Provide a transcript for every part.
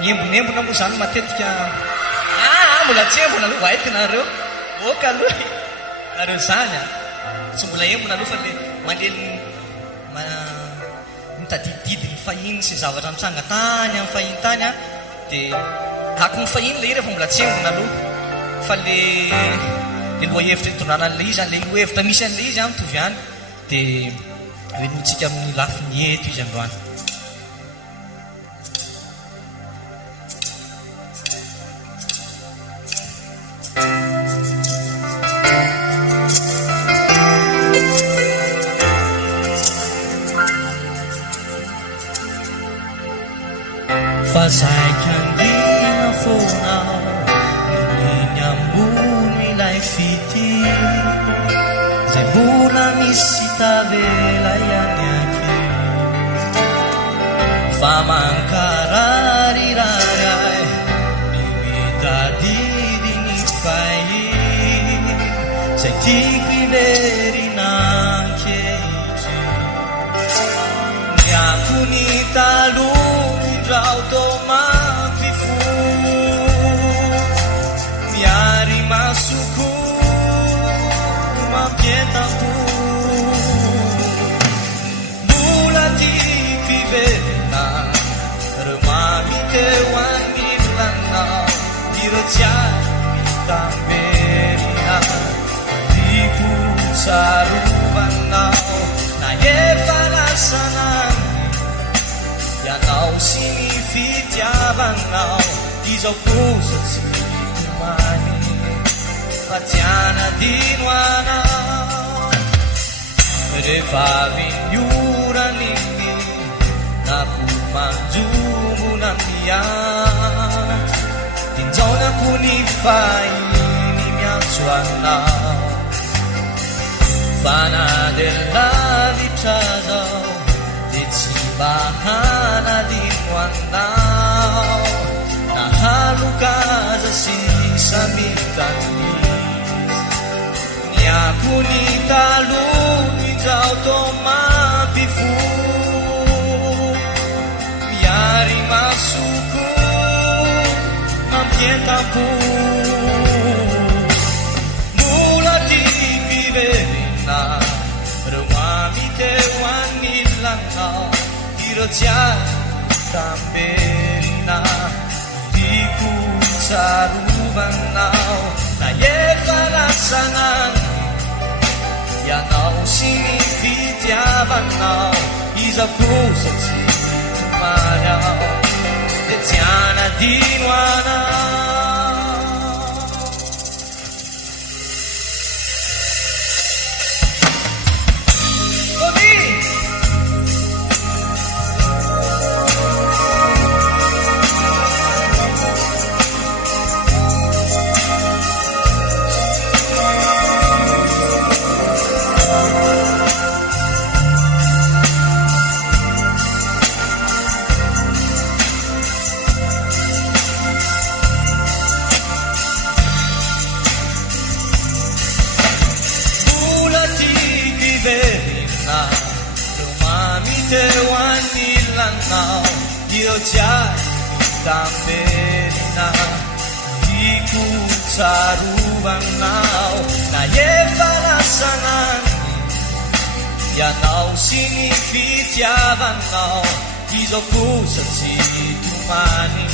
Niembonembona moa zany matetika mbola tsy embona aloha vaity nareo oka aloha nareo zany tsy mbola embona aloha fa le maneliny mitadidididiny fahiny sy zavatra mitranga tany amin'ny fahiny tany dia ako ny fahiny le i rehefa mbola tsy embona aloha fa le lohahevitra hitondrana an'le izy le lohahevitra misy an'le izy mitovy any dia hoenotsika amin'ny lafiny eto izy androany. Fa zay kangina fonao niny ambony ilay fity zay mbola misy tavela ihany aky fa mankarariray ny mitadidiny fahiny zay tiako iverina ankehitry ny akony taloha rao tomaty fo miary masoko mampientampo mbola tiako iverina reo mamiteo an'illanao ireo tsy ary mitamberina riko sarovanao na efa lasanany ianao sy ny fitiavanao izao kosa tsy many fa tsy anadino anao rehefa vinyoraniny na komanjomona miandro tinjaonako ny fahiny miantso anao fa na dia lavitra zao dia tsy bahana dino anao na halokaza sy samitanizy ny akony taloha izao tomaty fo miary masoko mampientampo mbola tiako iverina reo mamiteo an'illanao ireo tsy ary tamberina riko sarovanao na efa lasanany ianao sy ny fitiavanao izao kosa tsy mariao dia tsy anadino anao. Teu an'illanao io tsy ary mitamberina riko sarovanao na efa lasanany ianao sy ny fitiavanao izao kosa tsy tomany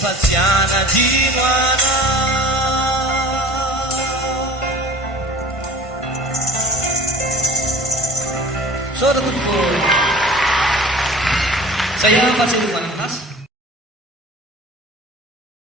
fa tsy anadino anao. Saudara tutup saya fasilitasan